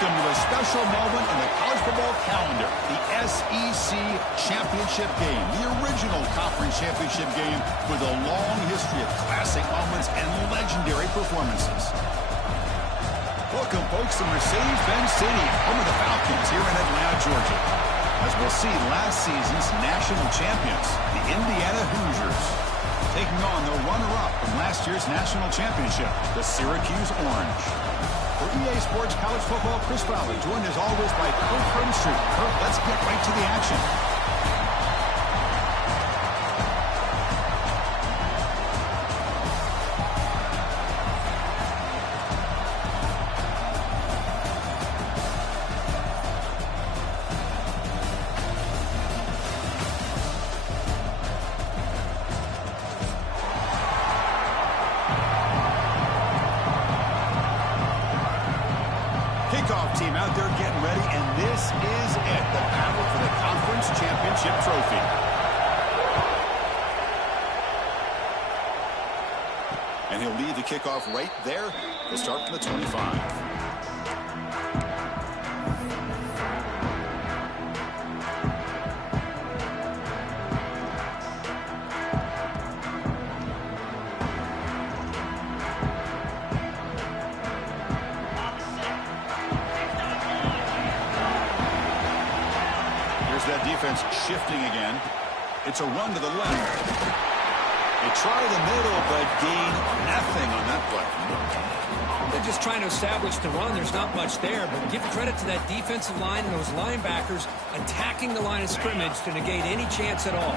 Welcome to a special moment in the college football calendar, the SEC Championship game, the original conference championship game with a long history of classic moments and legendary performances. Welcome, folks, to Mercedes-Benz Stadium, home of the Falcons here in Atlanta, Georgia. As we'll see, last season's national champions, the Indiana Hoosiers, taking on the runner-up from last year's national championship, the Syracuse Orange. For EA Sports College Football, Chris Fowler, joined as always by Kurt Hermstreet. Kurt, let's get right to the action. Kickoff team out there getting ready, and this is it, the battle for the conference championship trophy. And he'll lead the kickoff right there. We'll start from the 25. That defense shifting again. It's a run to the left. They try the middle, but gain nothing on that play. They're just trying to establish the run. There's not much there, but give credit to that defensive line and those linebackers attacking the line of scrimmage to negate any chance at all.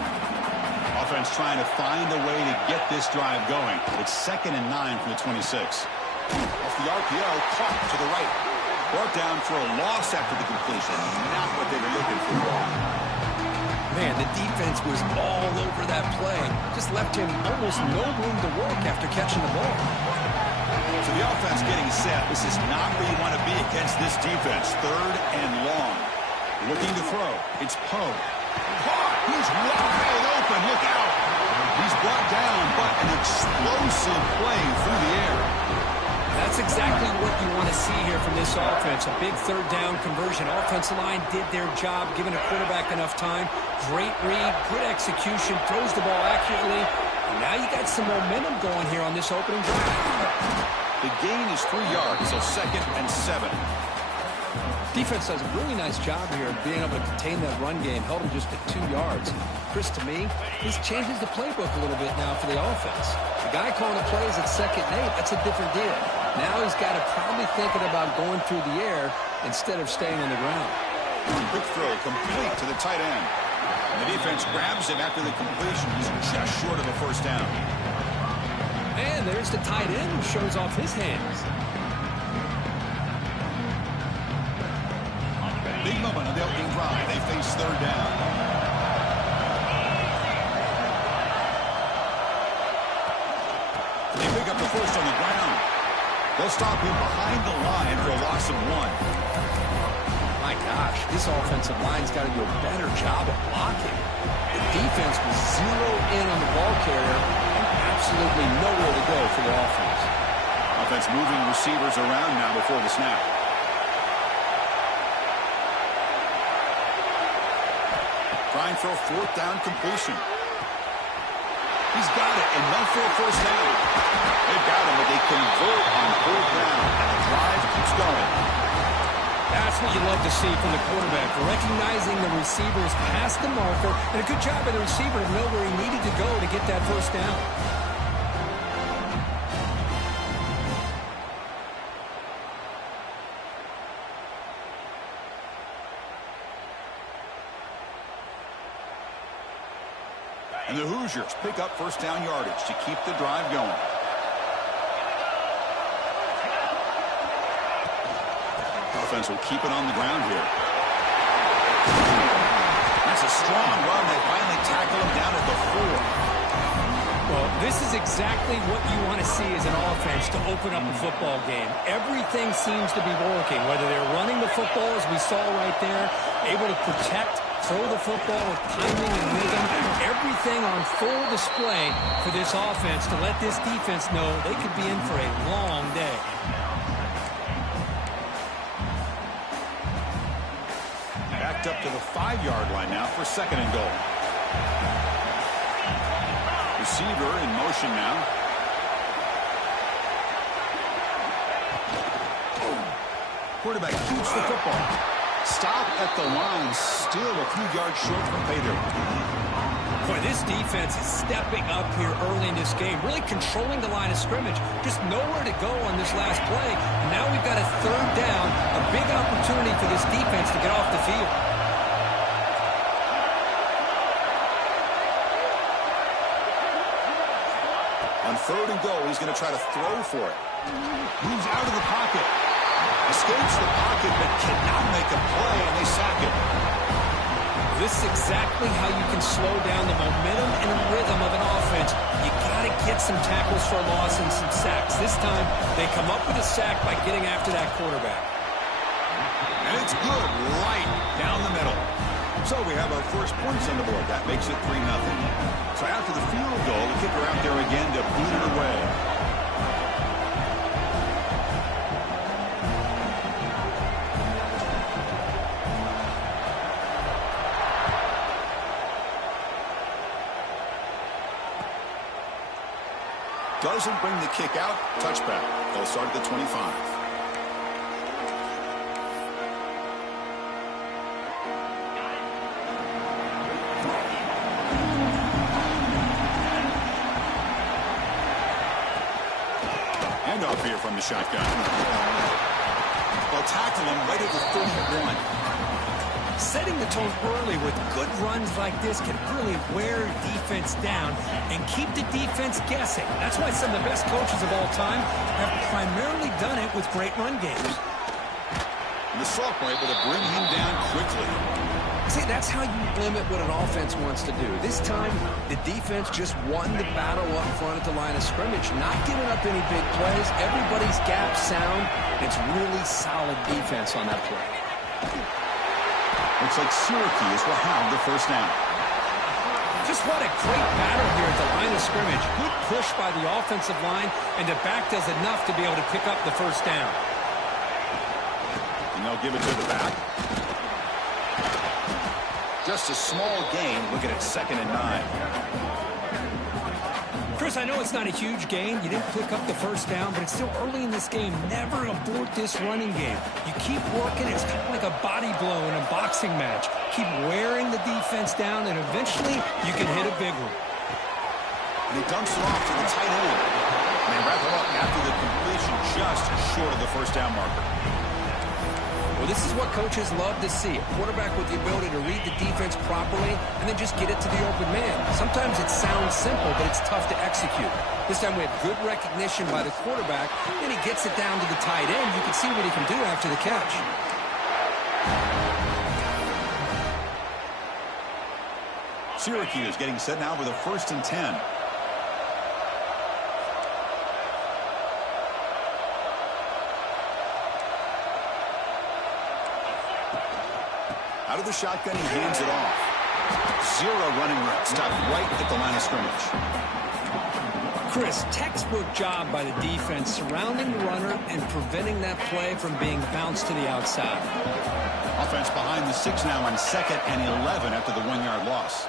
Offense trying to find a way to get this drive going. It's 2nd and 9 from the 26. Off the RPO, caught to the right. Brought down for a loss after the completion. Not what they were looking for. Man, the defense was all over that play. Just left him almost no room to work after catching the ball. So the offense getting set. This is not where you want to be against this defense. 3rd and long. Looking to throw. It's Poe. Caught. He's wide open. Look out. He's brought down, but an explosive play through the air. That's exactly what you want to see here from this offense. A big 3rd down conversion. Offensive line did their job, giving a quarterback enough time. Great read, good execution, throws the ball accurately. And now you got some momentum going here on this opening drive. The gain is 3 yards, so 2nd and 7. Defense does a really nice job here of being able to contain that run game. Held him just at 2 yards. Chris, to me, this changes the playbook a little bit now for the offense. The guy calling the plays at 2nd and 8, that's a different deal. Now he's got to probably thinking about going through the air instead of staying on the ground. Quick throw complete to the tight end. The defense grabs him after the completion. He's just short of a 1st down. And there's the tight end who shows off his hands. Big moment on the opening drive. They face 3rd down. They pick up the 1st on the ground. They'll stop him behind the line for a loss of 1. My gosh, this offensive line's got to do a better job of blocking. The defense was 0 in on the ball carrier and absolutely nowhere to go for the offense. Offense moving receivers around now before the snap. Trying for a 4th down completion. He's got it, and not for a 1st down. They've got him, but they convert on 4th down, and the drive keeps going. That's what you love to see from the quarterback, recognizing the receivers past the marker, and a good job by the receiver to know where he needed to go to get that 1st down. And the Hoosiers pick up 1st down yardage to keep the drive going. Offense will keep it on the ground here. That's a strong run. They finally tackle him down at the 4. Well, this is exactly what you want to see as an offense to open up a football game. Everything seems to be working, whether they're running the football, as we saw right there, able to protect, throw the football with timing and rhythm. Everything on full display for this offense to let this defense know they could be in for a long day. backed up to the 5-yard line now for 2nd and goal. Receiver in motion now. Quarterback keeps the football. Stop at the line. Still a few yards short from pay dirt. Boy, this defense is stepping up here early in this game, really controlling the line of scrimmage. Just nowhere to go on this last play. And now we've got a 3rd down, a big opportunity for this defense to get off the field. On 3rd and goal, he's going to try to throw for it. Moves out of the pocket. Escapes the pocket, but cannot make a play, and they sack it. This is exactly how you can slow down the momentum and rhythm of an offense. You got to get some tackles for a loss and some sacks. This time, they come up with a sack by getting after that quarterback. And it's good, right down the middle. So we have our first points on the board. That makes it 3-0. So after the field goal, the kicker out there again to boot it away. Doesn't bring the kick out. Touchback. They'll start at the 25. Handoff here from the shotgun. They'll tackle him right at the 31. Setting the tone early with good runs like this can really wear defense down and keep the defense guessing. That's why some of the best coaches of all time have primarily done it with great run games. And the sophomore able to bring him down quickly. See, that's how you limit what an offense wants to do. This time, the defense just won the battle up front at the line of scrimmage, not giving up any big plays. Everybody's gap sound. It's really solid defense on that play. Looks like Syracuse will have the first down. Just what a great battle here at the line of scrimmage. Good push by the offensive line, and the back does enough to be able to pick up the first down. And they'll give it to the back. Just a small gain. Looking at 2nd and 9. Chris, I know it's not a huge gain. You didn't pick up the first down, but it's still early in this game. Never abort this running game. You keep working. It's kind of like a body blow in a boxing match. Keep wearing the defense down, and eventually you can hit a big one. And he dumps it off to the tight end. And they wrap it up after the completion just short of the first down marker. Well, this is what coaches love to see. A quarterback with the ability to read the defense properly and then just get it to the open man. Sometimes it sounds simple, but it's tough to execute. This time we have good recognition by the quarterback, and he gets it down to the tight end. You can see what he can do after the catch. Syracuse getting set now with a 1st and 10. Out of the shotgun, he hands it off. 0 running room. Stopped right at the line of scrimmage. Chris, textbook job by the defense surrounding the runner and preventing that play from being bounced to the outside. Offense behind the 6 now on 2nd and 11 after the 1-yard loss.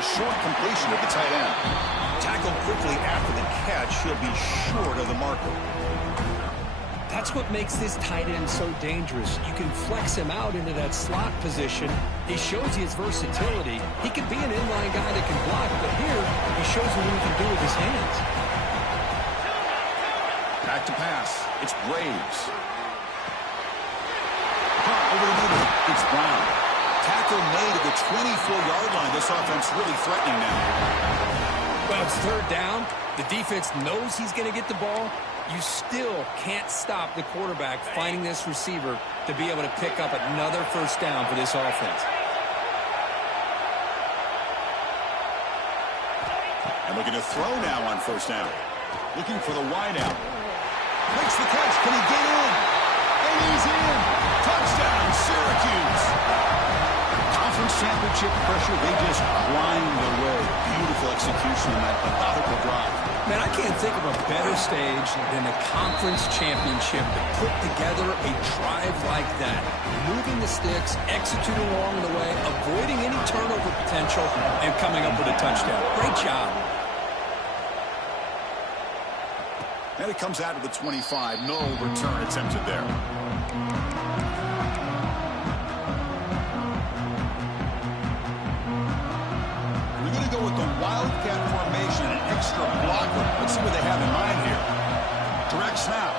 The short completion of the tight end. Tackled quickly after the catch. He'll be short of the marker. That's what makes this tight end so dangerous. You can flex him out into that slot position. He shows you his versatility. He could be an inline guy that can block, but here he shows you what he can do with his hands. Back to pass. It's Braves. Over the middle. It's Brown. Tackle made at the 24-yard line. This offense really threatening now. Well, it's 3rd down. The defense knows he's going to get the ball. You still can't stop the quarterback finding this receiver to be able to pick up another first down for this offense. And looking to throw now on 1st down. Looking for the wide out. Makes the catch. Can he get in? And he's in. Touchdown, Syracuse. Conference championship pressure, they just grind away. Beautiful execution on that methodical drive. Man, I can't think of a better stage than the conference championship to put together a drive like that. Moving the sticks, executing along the way, avoiding any turnover potential, and coming up with a touchdown. Great job. And it comes out of the 25. No return attempted there. We're going to go with the Wildcat formation, an extra blocker. Let's see what they have in mind here. Direct snap.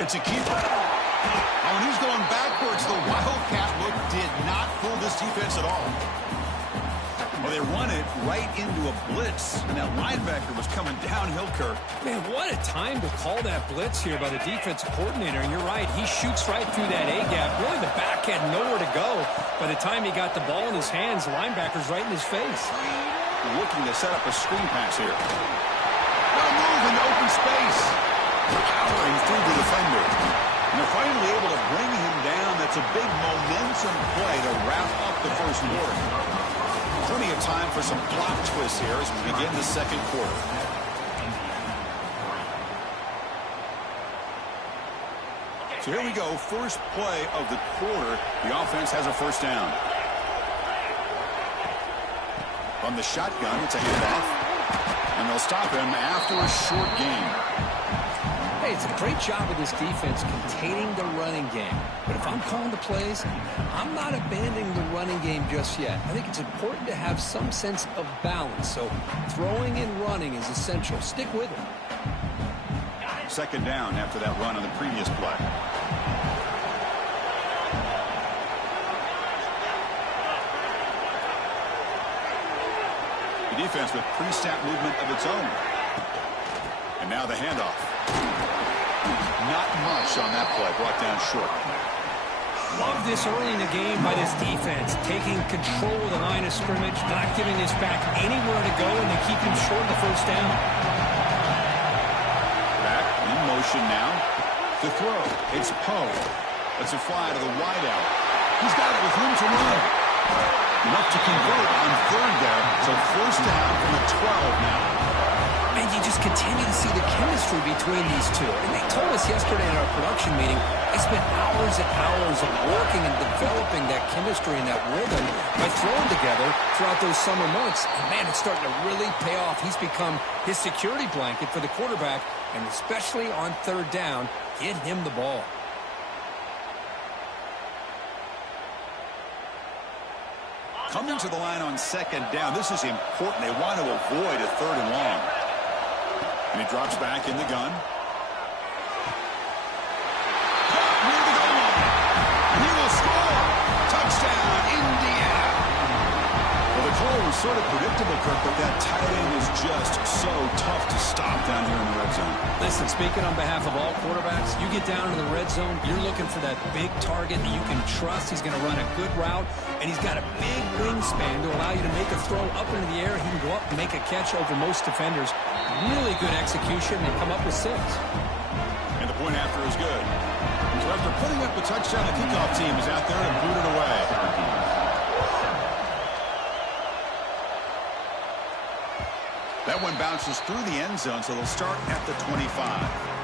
It's a keeper. Oh, and he's going backwards. The Wildcat look did not fool this defense at all. Well, they run it right into a blitz, and that linebacker was coming downhill, Kirk. Man, what a time to call that blitz here by the defensive coordinator. And you're right, he shoots right through that A-gap. Really, the back had nowhere to go. By the time he got the ball in his hands, the linebacker's right in his face. Looking to set up a screen pass here. Now move into open space. Powering through the defender. And they're finally able to bring him down. That's a big momentum play to wrap up the first quarter. Plenty of time for some plot twists here as we begin the second quarter. So here we go. First play of the quarter. The offense has a first down. From the shotgun, it's a handoff. And they'll stop him after a short gain. Hey, it's a great job of this defense containing the running game. But if I'm calling the plays, I'm not abandoning the running game just yet. I think it's important to have some sense of balance. So throwing and running is essential. Stick with it. Second down after that run on the previous play. The defense with pre-snap movement of its own. And now the handoff. Not much on that play, brought down short. Love this early in the game by this defense, taking control of the line of scrimmage, not giving this back anywhere to go, and they keep him short of the first down. Back in motion now. To throw, it's Poe. That's a fly to the wideout. He's got it with room to run. Enough to convert on third there, so first down from the 12 now. And you just continue to see the chemistry between these two. And they told us yesterday in our production meeting, they spent hours and hours of working and developing that chemistry and that rhythm by throwing together throughout those summer months. And, man, it's starting to really pay off. He's become his security blanket for the quarterback, and especially on third down, get him the ball. Coming to the line on second down, this is important. They want to avoid a third and long. And he drops back in the gun. Near the goal line. And he will score. Touchdown, Indiana. Well, the call was sort of predictable, Kirk, but that tight end is just so tough to stop down here in the red zone. Listen, speaking on behalf of all quarterbacks, you get down in the red zone, you're looking for that big target that you can trust. He's going to run a good route, and he's got a big wingspan to allow you to make a throw up into the air. He can go up and make a catch over most defenders. Really good execution, and come up with 6. And the point after is good. So after putting up the touchdown, the kickoff team is out there and booted away. That one bounces through the end zone, so they'll start at the 25.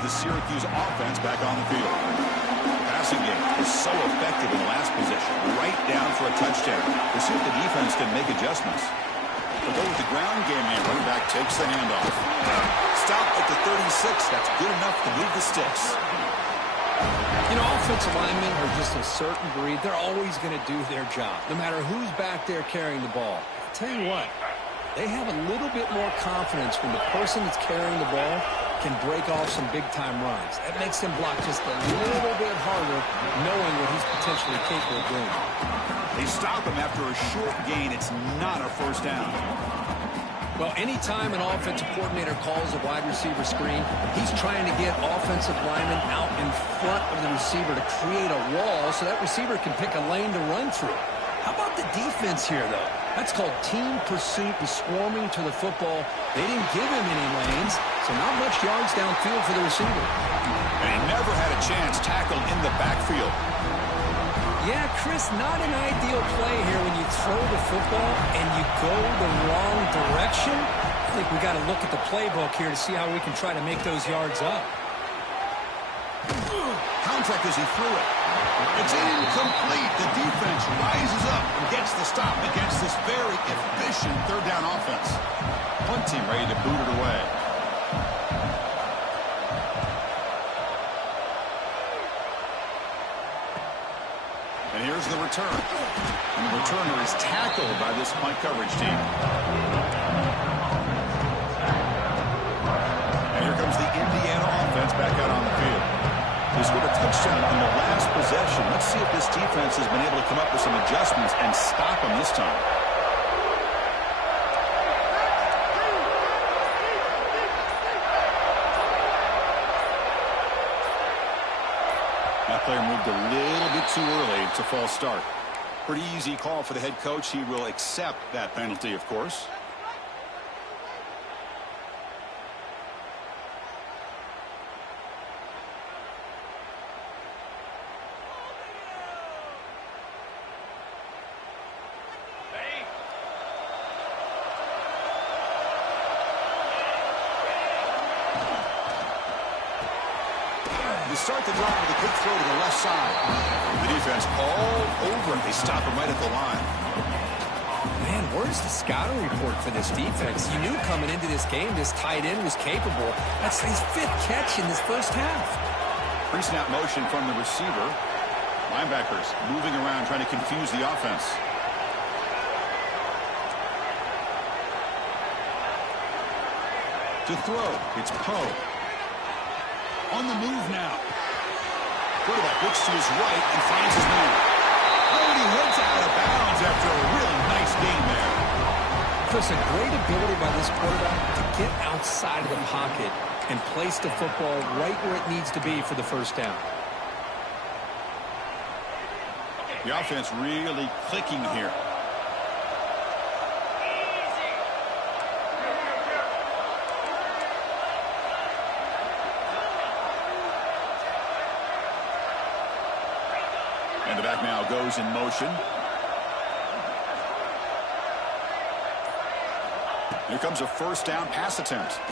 The Syracuse offense back on the field. The passing game is so effective in the last position. Right down for a touchdown. We'll see if the defense can make adjustments. They'll go with the ground game, and running back takes the handoff. Stop at the 36. That's good enough to move the sticks. You know, offensive linemen are just a certain breed. They're always going to do their job, no matter who's back there carrying the ball. I'll tell you what, they have a little bit more confidence when the person that's carrying the ball can break off some big-time runs. That makes him block just a little bit harder, knowing what he's potentially capable of doing. They stop him after a short gain. It's not a first down. Well, anytime an offensive coordinator calls a wide receiver screen, he's trying to get offensive linemen out in front of the receiver to create a wall so that receiver can pick a lane to run through. How about the defense here, though? That's called team pursuit and swarming to the football. They didn't give him any lanes, so not much yards downfield for the receiver. And he never had a chance tackled in the backfield. Yeah, Chris, not an ideal play here when you throw the football and you go the wrong direction. I think we got to look at the playbook here to see how we can try to make those yards up. Contact as he threw it. It's incomplete. The defense rises up and gets the stop against this very efficient third down offense. Punt team ready to boot it away. And here's the return. And the returner is tackled by this punt coverage team. And here comes the Indiana offense back out on the field. They scored a touchdown in the last possession. Let's see if this defense has been able to come up with some adjustments and stop them this time. That player moved a little bit too early. It's a false start. Pretty easy call for the head coach. He will accept that penalty, of course. They start the drive with a quick throw to the left side. The defense all over it. They stop him right at the line. Man, where's the scouting report for this defense? You knew coming into this game this tight end was capable. That's his 5th catch in this first half. Pre-snap motion from the receiver. Linebackers moving around trying to confuse the offense. To throw, it's Poe. On the move now. Quarterback looks to his right and finds his man. Oh, and he heads out of bounds after a really nice game there. Chris, a great ability by this quarterback to get outside of the pocket and place the football right where it needs to be for the first down. The offense really clicking here. And the back now goes in motion. Here comes a first down pass attempt.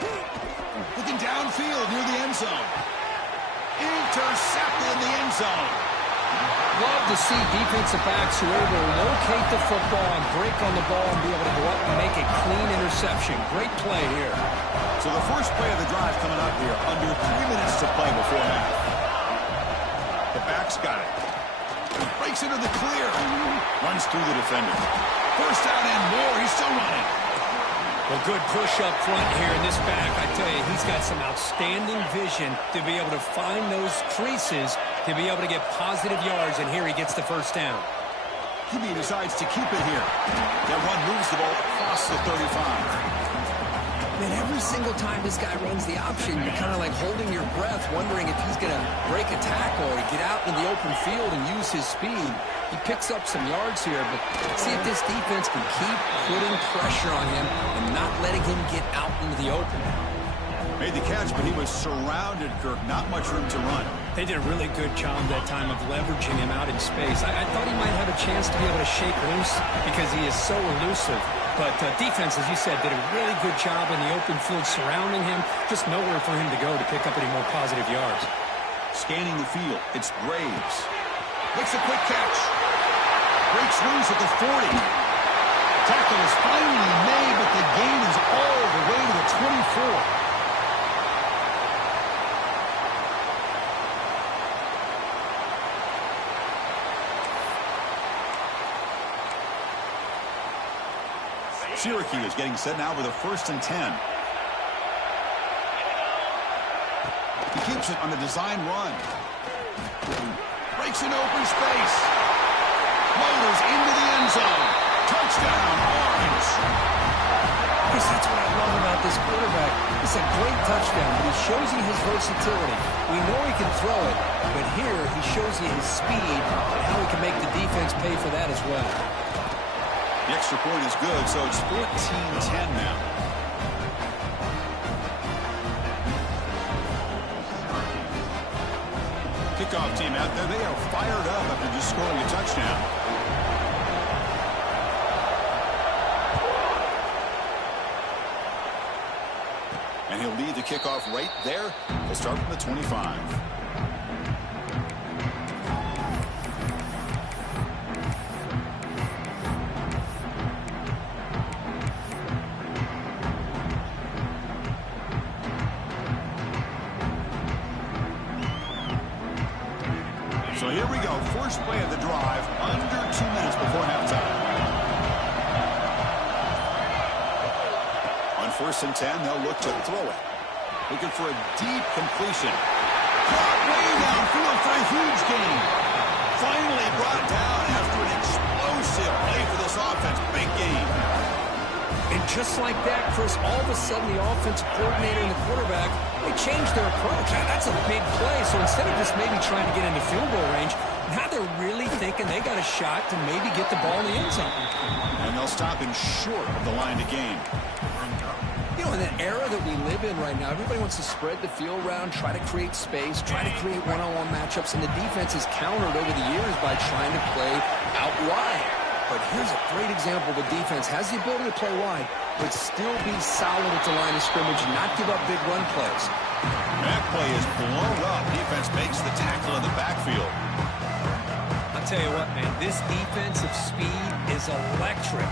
Looking downfield near the end zone. Intercepted in the end zone. Love to see defensive backs who are able to locate the football and break on the ball and be able to go up and make a clean interception. Great play here. So the first play of the drive coming up here. Under 3 minutes to play before half. The back's got it. Breaks into the clear. Runs through the defender. First down and more. He's still running. Well, good push up front here in this back. I tell you, he's got some outstanding vision to be able to find those creases to be able to get positive yards, and here he gets the first down. He decides to keep it here. That run moves the ball across the 35. Man, every single time this guy runs the option, you're kind of like holding your breath, wondering if he's going to break a tackle or get out in the open field and use his speed. He picks up some yards here, but see if this defense can keep putting pressure on him and not letting him get out into the open. Made the catch, but he was surrounded, Kirk. Not much room to run. They did a really good job that time of leveraging him out in space. I thought he might have a chance to be able to shake loose because he is so elusive. But defense, as you said, did a really good job in the open field surrounding him. Just nowhere for him to go to pick up any more positive yards. Scanning the field, it's Graves. Makes a quick catch. Breaks loose at the 40. Tackle is finally made, but the gain is all the way to the 24. Syracuse getting set now with a 1st and 10. He keeps it on a design run. Breaks in open space. Motors into the end zone. Touchdown, Orange. Chris, that's what I love about this quarterback. It's a great touchdown, but he shows you his versatility. We know he can throw it, but here he shows you his speed and how he can make the defense pay for that as well. The extra point is good, so it's 14-10 now. Kickoff team out there. They are fired up after just scoring a touchdown. And he'll lead the kickoff right there. They'll start from the 25. So here we go. First play of the drive. Under 2 minutes before halftime. On 1st and 10, they'll look to throw it. Looking for a deep completion. Caught way downfield for a huge gain. Finally brought down after an explosive play for this offense. Big gain. And just like that, Chris, all of a sudden the offensive coordinator and the quarterback, they changed their approach. That's a big play. So instead of just maybe trying to get into field goal range, now they're really thinking they got a shot to maybe get the ball in the end zone. And they'll stop him short of the line to gain. You know, in the era that we live in right now, everybody wants to spread the field around, try to create space, try to create one-on-one matchups, and the defense has countered over the years by trying to play out wide. But here's a great example of a defense has the ability to play wide, but still be solid at the line of scrimmage and not give up big run plays. That play is blown up. Defense makes the tackle in the backfield. I'll tell you what, man, this defensive speed is electric.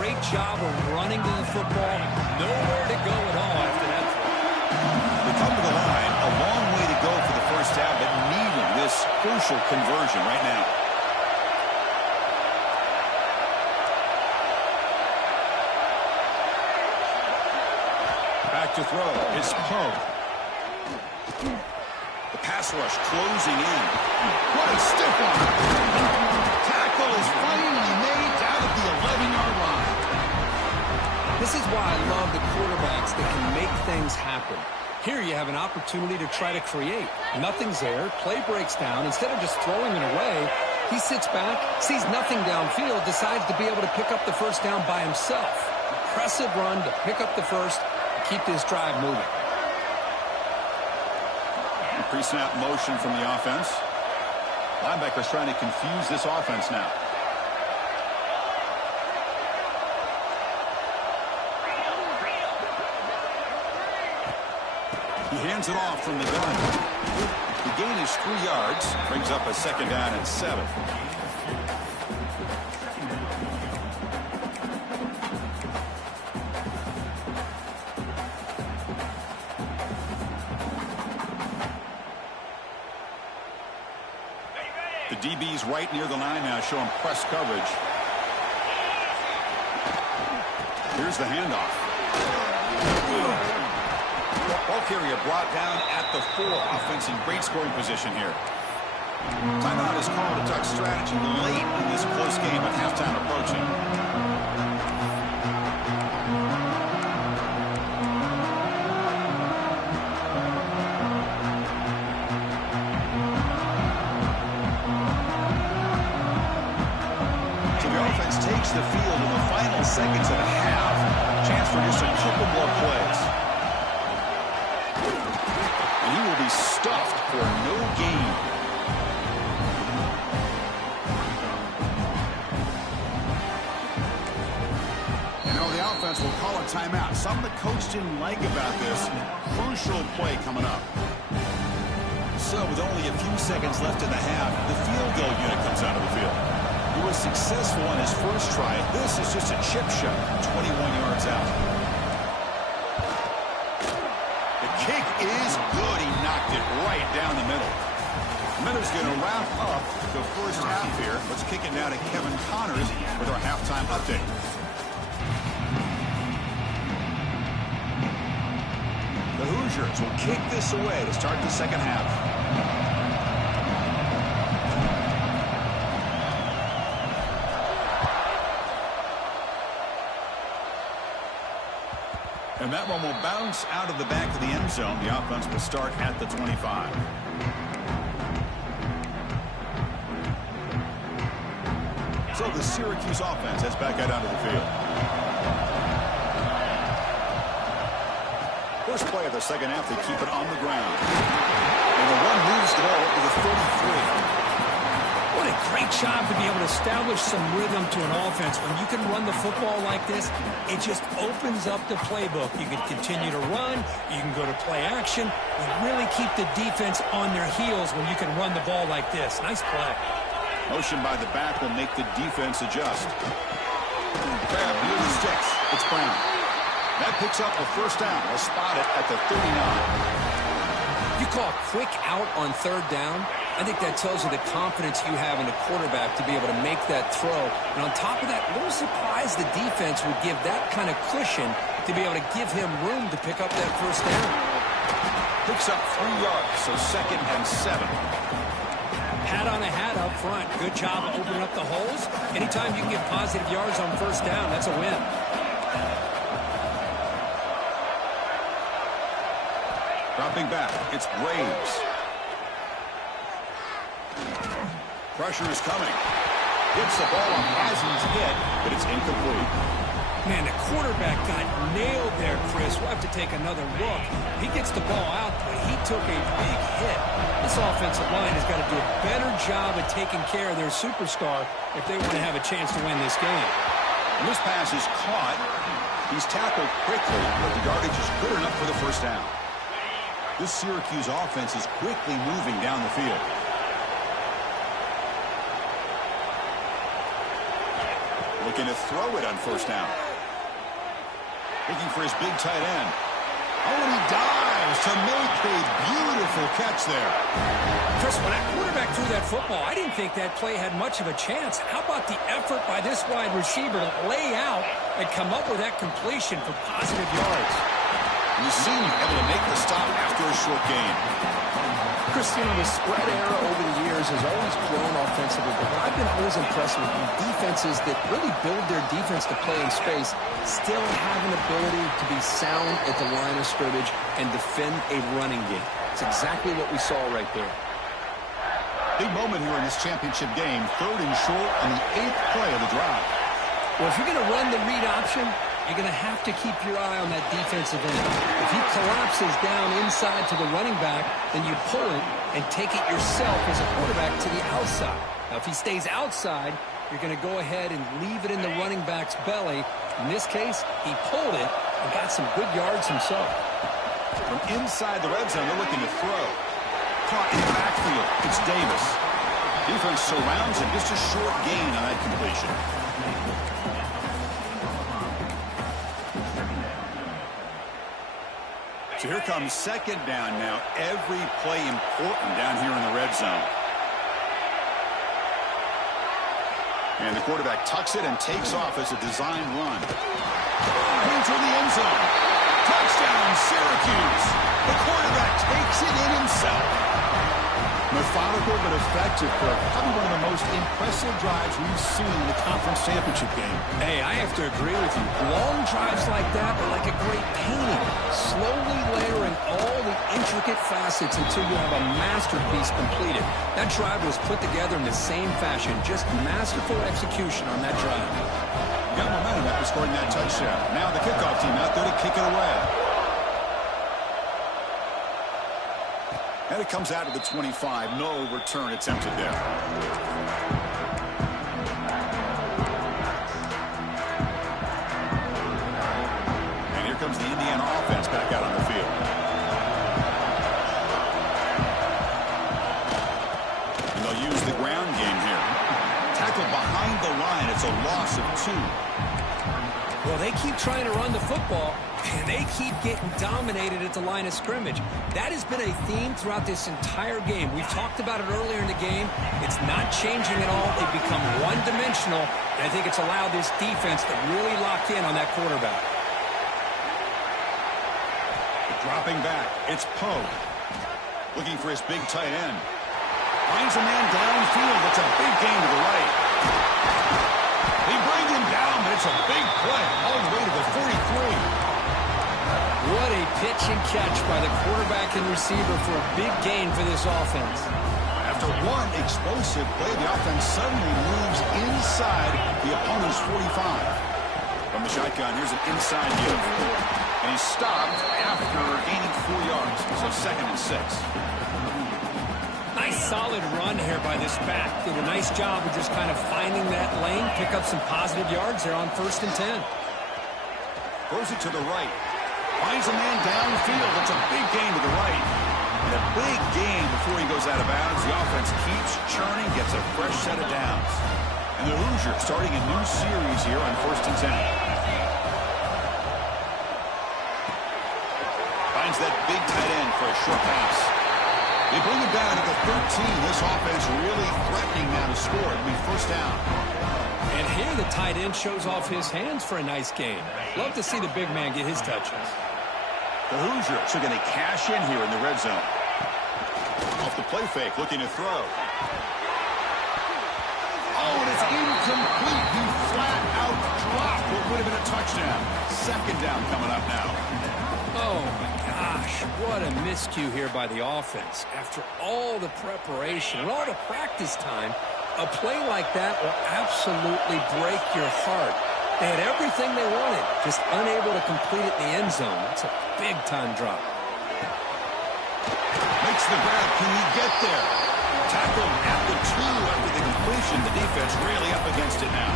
Great job of running to the football. Nowhere to go at all after that throw. They come to the line. A long way to go for the first half, but needing this crucial conversion right now. Back to throw. It's Poe. The pass rush closing in. What a stiff one. Tackle is finally made down at the 11-yard line. This is why I love the quarterbacks that can make things happen. Here you have an opportunity to try to create. Nothing's there. Play breaks down. Instead of just throwing it away, he sits back, sees nothing downfield, decides to be able to pick up the first down by himself. Impressive run to pick up the first, keep this drive moving. Pre-snap motion from the offense. Linebackers trying to confuse this offense now. He hands it off from the gun. The gain is 3 yards. Brings up a second down and 7. The DB's right near the line now, showing press coverage. Here's the handoff. Ball carrier brought down at the 4. Offense in great scoring position here. Timeout is called. A duck strategy late in this close game with halftime approaching. Takes the field in the final seconds of the half. Chance for just a couple more plays. And he will be stuffed for no gain. You know, the offense will call a timeout. Something the coach didn't like about this. Crucial play coming up. So with only a few seconds left in the half, the field goal unit comes out of the field. He was successful on his first try. This is just a chip shot, 21 yards out. The kick is good. He knocked it right down the middle. Miller's going to wrap up the first half here. Let's kick it now to Kevin Connors with our halftime update. The Hoosiers will kick this away to start the second half. And that one will bounce out of the back of the end zone. The offense will start at the 25. So the Syracuse offense heads back out onto the field. First play of the second half, they keep it on the ground. And the run moves the ball up to the 33. What a great job to be able to establish some rhythm to an offense. When you can run the football like this, it just opens up the playbook. You can continue to run. You can go to play action. You really keep the defense on their heels when you can run the ball like this. Nice play. Motion by the back will make the defense adjust. Grab near the sticks. It's Brown. That picks up a first down. They'll spot it at the 39. You call quick out on third down. I think that tells you the confidence you have in the quarterback to be able to make that throw. And on top of that, a little surprised the defense would give that kind of cushion to be able to give him room to pick up that first down. Picks up 3 yards, so 2nd and 7. Hat on a hat up front. Good job of opening up the holes. Anytime you can get positive yards on first down, that's a win. Dropping back, it's Graves. Pressure is coming. Hits the ball on Hazen's head, but it's incomplete. Man, the quarterback got nailed there, Chris. We'll have to take another look. He gets the ball out, but he took a big hit. This offensive line has got to do a better job of taking care of their superstar if they want to have a chance to win this game. And this pass is caught. He's tackled quickly, but the yardage is good enough for the first down. This Syracuse offense is quickly moving down the field. Looking to throw it on first down. Looking for his big tight end. Oh, and he dives to make a beautiful catch there. Chris, when that quarterback threw that football, I didn't think that play had much of a chance. How about the effort by this wide receiver to lay out and come up with that completion for positive yards? And you see him able to make the stop after a short gain. Chris, you know, the spread era over the years has always grown offensively, but what I've been always impressed with defenses that really build their defense to play in space still have an ability to be sound at the line of scrimmage and defend a running game. It's exactly what we saw right there. Big moment here in this championship game. 3rd and short on the 8th play of the drive. Well, if you're going to run the read option, you're going to have to keep your eye on that defensive end. If he collapses down inside to the running back, then you pull it and take it yourself as a quarterback to the outside. Now, if he stays outside, you're going to go ahead and leave it in the running back's belly. In this case, he pulled it and got some good yards himself. From inside the red zone, they're looking to throw. Caught in the backfield. It's Davis. Defense surrounds him. Just a short gain on that completion. So here comes 2nd down now. Every play important down here in the red zone. And the quarterback tucks it and takes off as a design run. Into the end zone. Touchdown, Syracuse. The quarterback takes it in himself. Methodical but effective, probably one of the most impressive drives we've seen in the conference championship game. Hey, I have to agree with you. Long drives like that are like a great painting. Slowly layering all the intricate facets until you have a masterpiece completed. That drive was put together in the same fashion. Just masterful execution on that drive. Got momentum after scoring that touchdown. Now the kickoff team out there to kick it away. And it comes out to the 25. No return attempted there. And here comes the Indiana offense back out on the field. And they'll use the ground game here. Tackled behind the line. It's a loss of 2. Well, they keep trying to run the football, and they keep getting dominated at the line of scrimmage. That has been a theme throughout this entire game. We've talked about it earlier in the game. It's not changing at all. They've become one-dimensional, and I think it's allowed this defense to really lock in on that quarterback. Dropping back, it's Poe. Looking for his big tight end. Finds a man downfield. It's a big gain to the right. They bring him down, but it's a big play all the way to the 43. What a pitch and catch by the quarterback and receiver for a big gain for this offense. After one explosive play, the offense suddenly moves inside the opponent's 45. From the shotgun, here's an inside give. And he's stopped after gaining 4 yards. So 2nd and 6. Nice solid run here by this back. Did a nice job of just kind of finding that lane, pick up some positive yards there on 1st and 10. Throws it to the right. Finds a man downfield. It's a big gain to the right. And a big gain before he goes out of bounds. The offense keeps churning, gets a fresh set of downs. And the Hoosiers starting a new series here on 1st and 10. Finds that big tight end for a short pass. They bring it down at the 13. This offense really threatening now to score. It'll be 1st down. And here the tight end shows off his hands for a nice gain. Love to see the big man get his touches. The Hoosiers are going to cash in here in the red zone. Off the play fake, looking to throw. Oh, and it's incomplete. He flat out dropped what would have been a touchdown. 2nd down coming up now. Oh, my gosh. What a miscue here by the offense. After all the preparation and all the practice time, a play like that will absolutely break your heart. They had everything they wanted, just unable to complete it in the end zone. That's a big-time drop. Makes the grab. Can he get there? Tackled at the 2 after the completion. The defense really up against it now.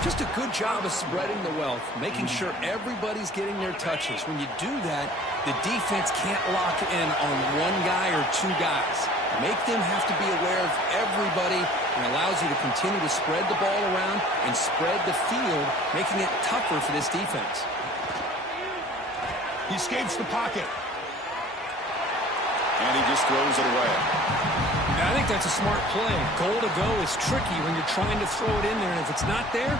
Just a good job of spreading the wealth, making sure everybody's getting their touches. When you do that, the defense can't lock in on one guy or 2 guys. Make them have to be aware of everybody, and allows you to continue to spread the ball around and spread the field, making it tougher for this defense. He escapes the pocket. And he just throws it away. I think that's a smart play. Goal to go is tricky when you're trying to throw it in there, and if it's not there,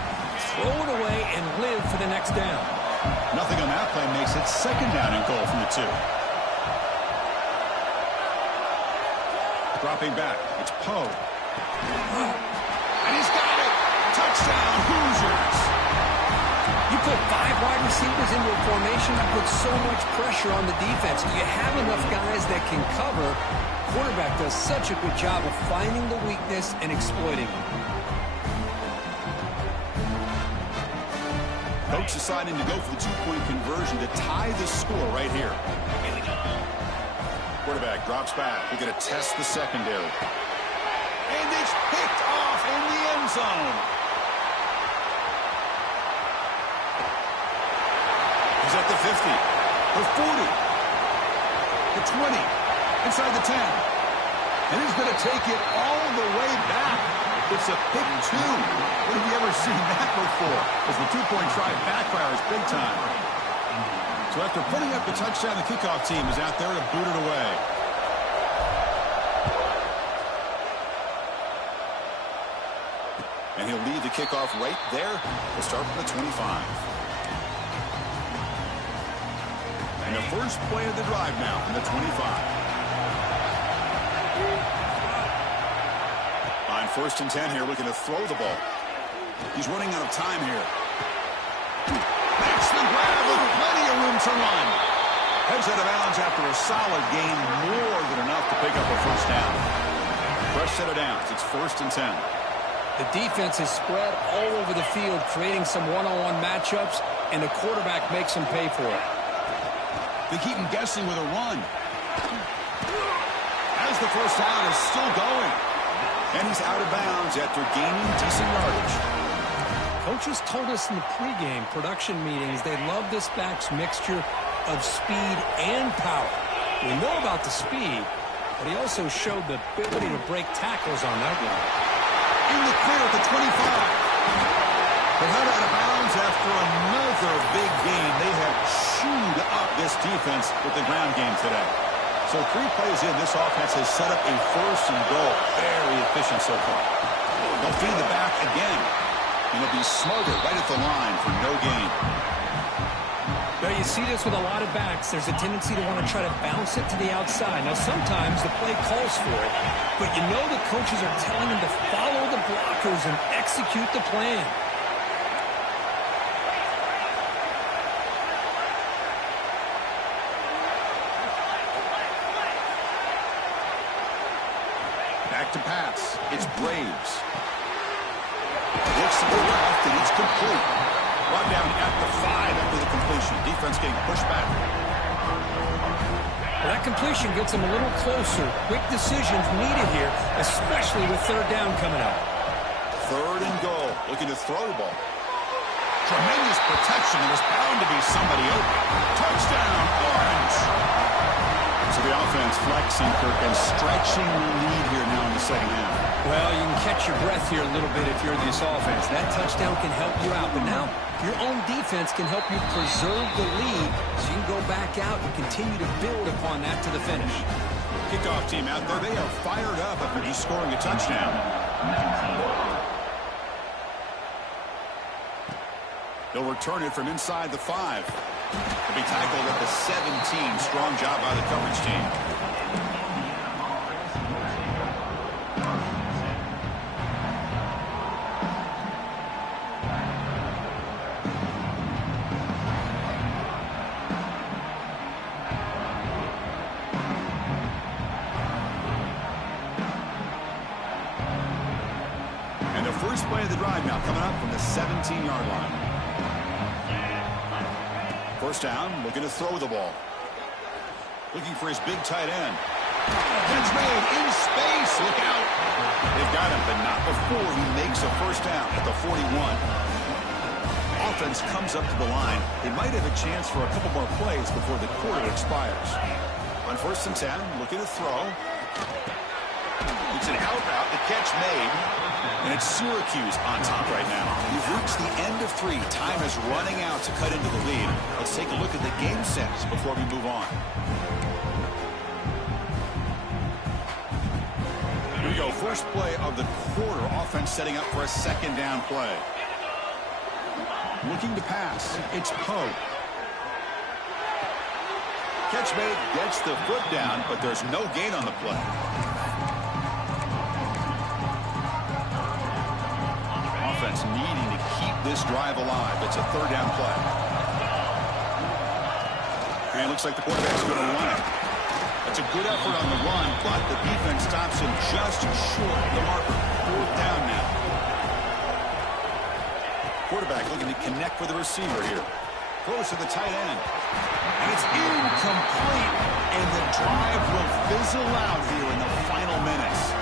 throw it away and live for the next down. Nothing on that play makes it 2nd down and goal from the 2. Dropping back, it's Poe. And he's got it! Touchdown, Hoosiers! You put 5 wide receivers into a formation, you put so much pressure on the defense. You have enough guys that can cover. Quarterback does such a good job of finding the weakness and exploiting it. Coach deciding to go for the 2-point conversion to tie the score right here. Quarterback drops back. We're going to test the secondary. And it's picked off in the end zone. He's at the 50, the 40, the 20, inside the 10. And he's going to take it all the way back. It's a pick 2. When have you ever seen that before? As the 2-point try backfires big time. So after putting up the touchdown, the kickoff team is out there to boot it away. And he'll lead the kickoff right there. We'll start from the 25. And the first play of the drive now from the 25. On 1st and 10 here, looking to throw the ball. He's running out of time here. Makes the grab with plenty of room to run. Heads out of bounds after a solid gain, more than enough to pick up a 1st down. Fresh set of downs. It's 1st and 10. The defense is spread all over the field, creating some one-on-one matchups, and the quarterback makes them pay for it. They keep him guessing with a run. As the 1st down is still going. And he's out of bounds after gaining decent yardage. Coaches told us in the pregame production meetings they love this back's mixture of speed and power. We know about the speed, but he also showed the ability to break tackles on that one. In the clear at the 25. But held out of bounds after another big gain. They have chewed up this defense with the ground game today. So 3 plays in, this offense has set up a 1st and goal. Very efficient so far. They'll feed the back again. And it'll be smothered right at the line for no gain. Now you see this with a lot of backs. There's a tendency to want to try to bounce it to the outside. Now sometimes the play calls for it, but you know the coaches are telling them to follow the blockers and execute the plan. back to pass. It's Braves. Looks to the left, and it's complete. Brought down at the 5 after the completion. Defense getting pushed back. Well, that completion gets them a little closer. Quick decisions needed here, especially with third down coming up. Third and goal. Looking to throw the ball. Tremendous protection. There was bound to be somebody open. Touchdown, Orange. So the offense flexing, Kirk, and stretching the lead here now in the second half. Well, you can catch your breath here a little bit if you're this offense. That touchdown can help you out. But now your own defense can help you preserve the lead so you can go back out and continue to build upon that to the finish. Kickoff team out there. They are fired up after just scoring a touchdown. They'll return it from inside the 5. They'll be tackled at the 17. Strong job by the coverage team. And the first play of the drive now coming up from the 17-yard line. First down, looking to throw the ball. Looking for his big tight end. Catch made in space. Look out. They've got him, but not before he makes a first down at the 41. Offense comes up to the line. They might have a chance for a couple more plays before the quarter expires. On first and 10, looking to throw. It's an out route. The catch made. And it's Syracuse on top right now. We've reached the end of 3. Time is running out to cut into the lead. Let's take a look at the game sets before we move on. Here we go. First play of the quarter. Offense setting up for a second down play. Looking to pass. It's Poe. Catch made. Gets the foot down, but there's no gain on the play. Offense needing to keep this drive alive. It's a third down play. And it looks like the quarterback's going to run it. That's a good effort on the run, but the defense stops him just short of the marker. Fourth down now. Quarterback looking to connect with the receiver here. Throws to the tight end. And it's incomplete. And the drive will fizzle out here in the final minutes.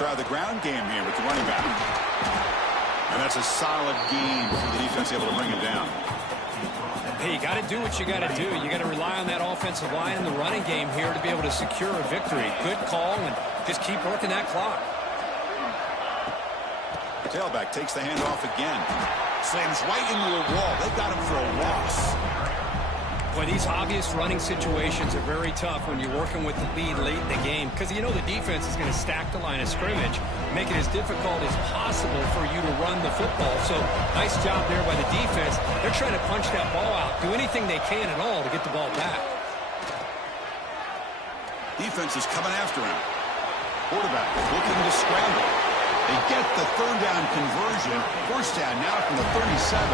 Try the ground game here with the running back. And that's a solid gain for the defense able to bring him down. Hey, you got to do what you got to do. You got to rely on that offensive line in the running game here to be able to secure a victory. Good call, and just keep working that clock. Tailback takes the handoff again. Slams right into the wall. They've got him for a loss. Boy, these obvious running situations are very tough when you're working with the lead late in the game because you know the defense is going to stack the line of scrimmage, make it as difficult as possible for you to run the football. So nice job there by the defense. They're trying to punch that ball out, do anything they can at all to get the ball back. Defense is coming after him. Quarterback is looking to scramble. They get the third down conversion. First down now from the 37.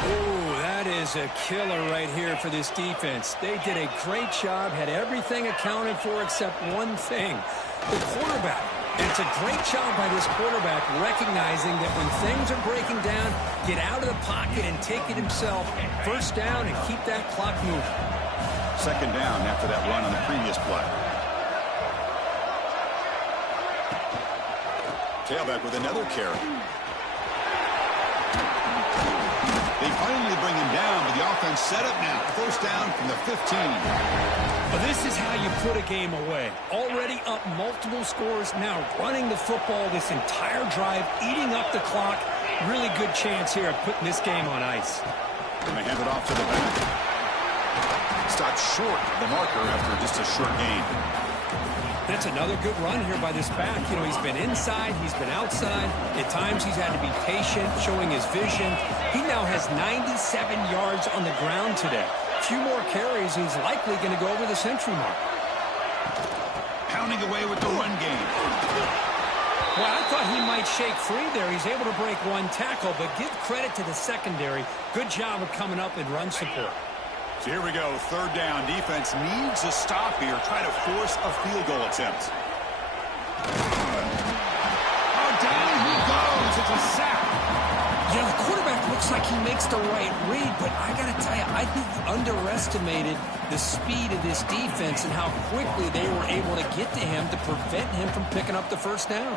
Oh, that is a killer right here for this defense. They did a great job, had everything accounted for except one thing, the quarterback. And it's a great job by this quarterback recognizing that when things are breaking down, get out of the pocket and take it himself. First down and keep that clock moving. Second down after that run on the previous play. Tailback with another carry. They finally bring him down, but the offense set up now. First down from the 15. Well, this is how you put a game away. Already up multiple scores, now running the football this entire drive, eating up the clock. Really good chance here of putting this game on ice. And they hand it off to the back. Stopped short of the marker after just a short gain. That's another good run here by this back. You know, he's been inside, he's been outside. At times he's had to be patient, showing his vision. He now has 97 yards on the ground today. A few more carries, he's likely going to go over the century mark. Pounding away with the run game. Well, I thought he might shake free there. He's able to break one tackle, but give credit to the secondary. Good job of coming up in run support. So here we go, third down. Defense needs a stop here. Try to force a field goal attempt. Oh, down he goes. It's a sack. Yeah, the quarterback looks like he makes the right read, but I got to tell you, I think he underestimated the speed of this defense and how quickly they were able to get to him to prevent him from picking up the first down.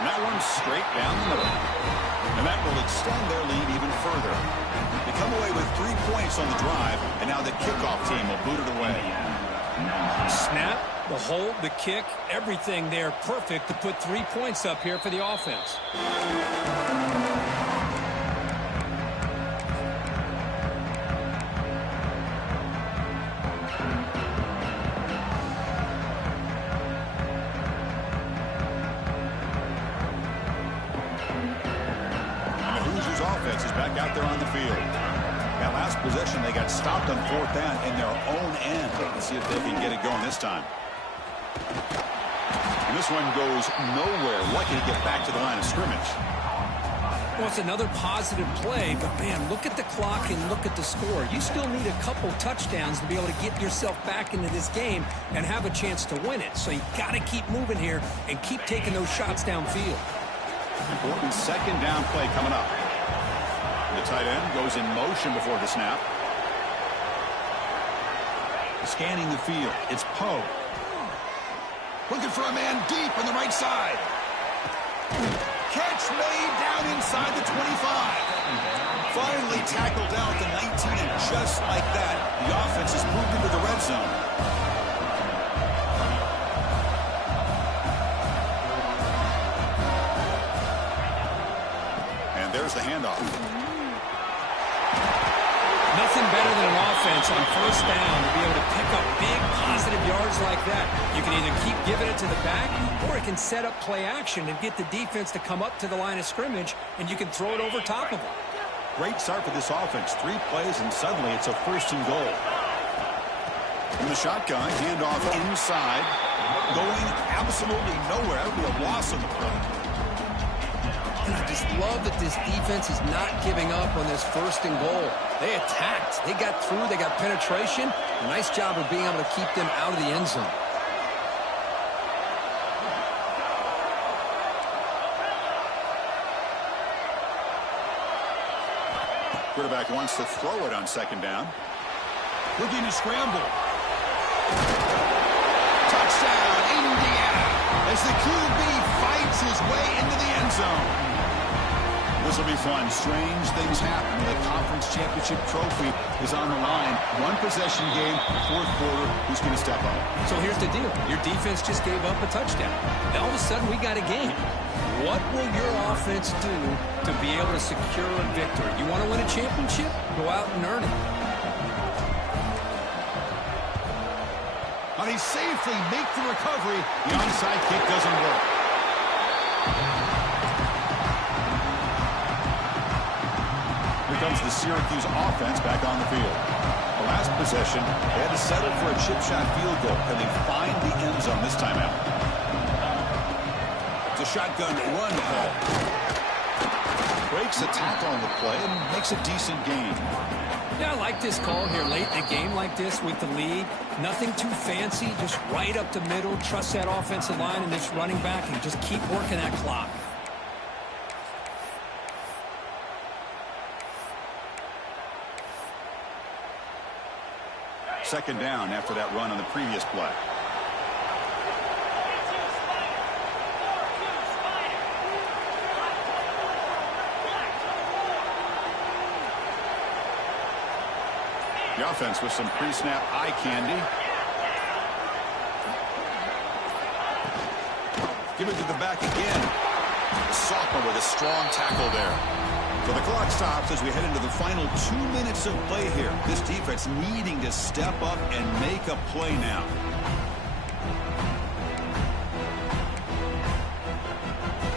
And that one's straight down the middle. And that will extend their lead even further. They come away with 3 points on the drive, and now the kickoff team will boot it away. Snap, the hold, the kick, everything there perfect to put 3 points up here for the offense. Offense is back out there on the field. That last possession, they got stopped on fourth down in their own end. Let's see if they can get it going this time. And this one goes nowhere. Lucky to get back to the line of scrimmage. Well, it's another positive play, but, man, look at the clock and look at the score. You still need a couple touchdowns to be able to get yourself back into this game and have a chance to win it. So you got to keep moving here and keep taking those shots downfield. Important second down play coming up. The tight end goes in motion before the snap. Scanning the field. It's Poe. Looking for a man deep on the right side. Catch made down inside the 25. Finally tackled down at the 19, and just like that, the offense has moved into the red zone. And there's the handoff. Nothing better than an offense on first down to be able to pick up big positive yards like that. You can either keep giving it to the back, or it can set up play action and get the defense to come up to the line of scrimmage, and you can throw it over top of them. Great start for this offense. 3 plays, and suddenly it's a first and goal. From the shotgun, handoff inside. Going absolutely nowhere. That would be a loss on the play. And I just love that this defense is not giving up on this first and goal. They attacked. They got through. They got penetration. A nice job of being able to keep them out of the end zone. Quarterback wants to throw it on second down. Looking to scramble. Touchdown, Indiana, as the QB fights his way into the end zone. This will be fun. Strange things happen when the conference championship trophy is on the line. One possession game, fourth quarter. Who's going to step up? So here's the deal. Your defense just gave up a touchdown. Now all of a sudden we got a game. What will your offense do to be able to secure a victory? You want to win a championship? Go out and earn it. Now they safely make the recovery. The onside kick doesn't work. Here comes the Syracuse offense back on the field. The last possession, they had to settle for a chip shot field goal. Can they find the end zone this time out? It's a shotgun run ball. Breaks a tackle on the play and makes a decent gain. Yeah, I like this call here late in a game like this with the lead. Nothing too fancy, just right up the middle. Trust that offensive line and this running back and just keep working that clock. Second down after that run on the previous play. The offense with some pre-snap eye candy. Give it to the back again. The sophomore with a strong tackle there. So the clock stops as we head into the final 2 minutes of play here. This defense needing to step up and make a play now.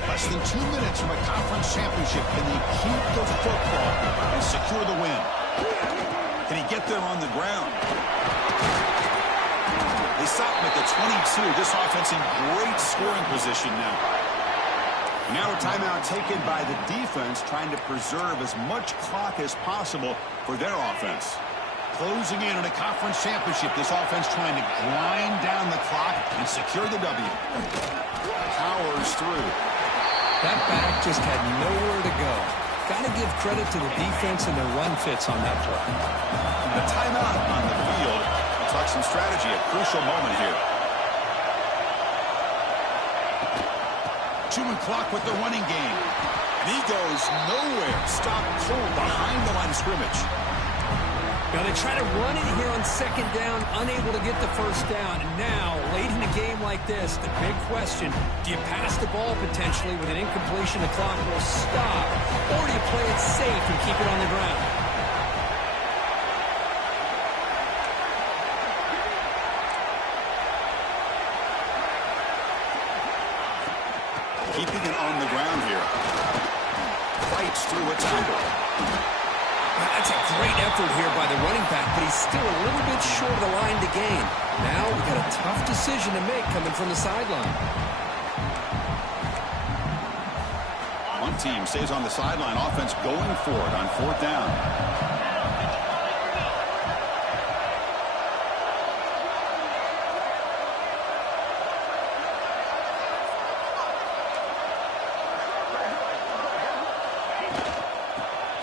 Less than 2 minutes from a conference championship. Can they keep the football and secure the win? Can he get there on the ground? They stop him at the 22. This offense in great scoring position now. Now a timeout taken by the defense, trying to preserve as much clock as possible for their offense. Closing in on a conference championship, this offense trying to grind down the clock and secure the W. Powers through. That back just had nowhere to go. Got to give credit to the defense and their run fits on that play. A timeout on the field. Looks like some strategy, a crucial moment here. Chewing clock with the running game. And he goes nowhere. Stop cold behind the line of scrimmage. Now they try to run it here on second down, unable to get the first down. And now, late in a game like this, the big question, do you pass the ball potentially with an incompletion? The clock will stop. Or do you play it safe and keep it on the ground? Keeping it on the ground here. Fights through a tackle. That's a great effort here by the running back, but he's still a little bit short of the line to gain. Now we've got a tough decision to make coming from the sideline. One team stays on the sideline. Offense going for it on fourth down.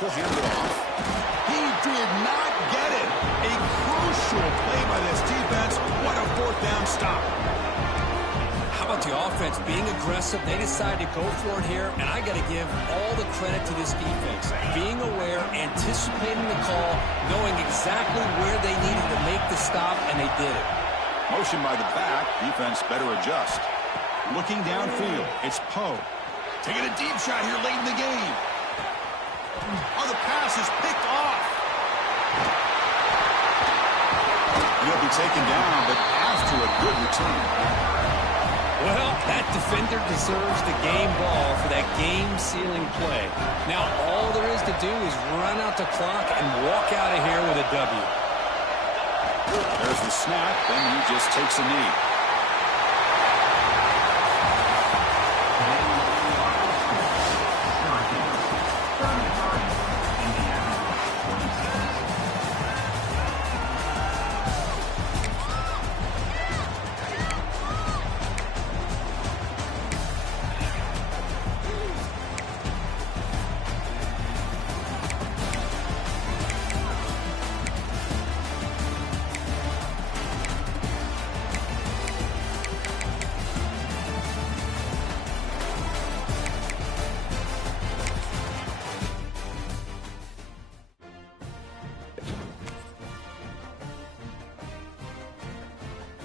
He'll hand it off. He did not get it. A crucial play by this defense. What a fourth down stop. How about the offense being aggressive? They decided to go for it here, and I got to give all the credit to this defense. Being aware, anticipating the call, knowing exactly where they needed to make the stop, and they did it. Motion by the back. Defense better adjust. Looking downfield. It's Poe. Taking a deep shot here late in the game. Oh, the pass is picked off. He'll be taken down, but after a good return. Well, that defender deserves the game ball for that game-sealing play. Now, all there is to do is run out the clock and walk out of here with a W. There's the snap, then he just takes a knee.